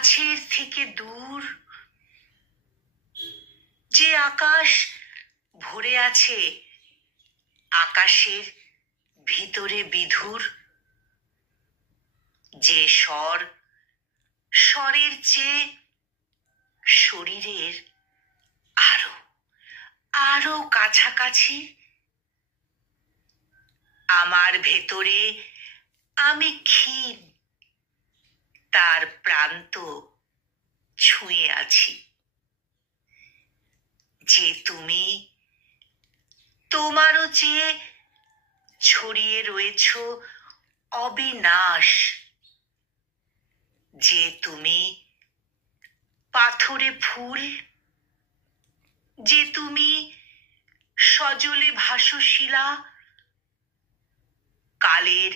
কাছের থেকে দূর, যে আকাশ ভরে আছে আকাশের ভিতরে বিধুর, যে স্বর স্বরের চেয়ে শরীরের আরো আরো কাছাকাছি, আমার ভেতরে আমি ক্ষীণ তার প্রান্ত ছুঁয়ে আছি। যে তুমি তোমারও চেয়ে ছড়িয়ে রয়েছ অবিনাশ, যে তুমি পাথরে ফুল, যে তুমি সজলে ভাসশিলা, কালের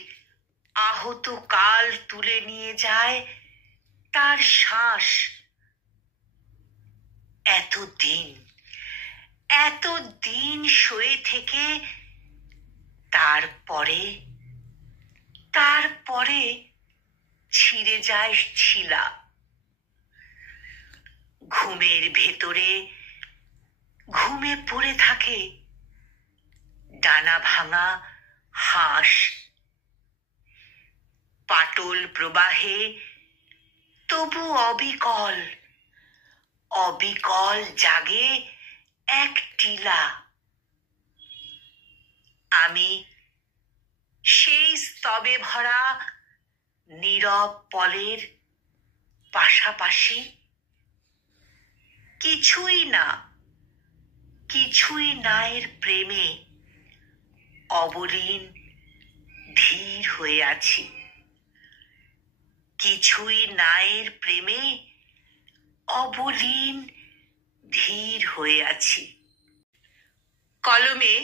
আহত কাল তুলে নিয়ে যায় তার শ্বাস। এতদিন সয়ে থেকে তারপরে ছিঁড়ে যায় ছিলা। ঘুমের ভেতরে ঘুমে পড়ে থাকে ডানা ভাঙা হাঁস। পাটল প্রবাহে তবু অবিকল অবিকল জাগে এক টিলা। আমি সেই স্তবে ভরা নীরব পলের পাশাপাশি, কিছুই না এর প্রেমে অবলীন ধীর হয়ে আছি। কিছুই না এর প্রেমে অবলীন ধীর হয়ে আছি। কলমে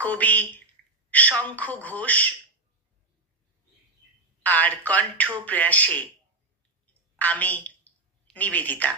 কবি শঙ্খ ঘোষ, আর কণ্ঠ প্রয়াসে আমি নিবেদিতা।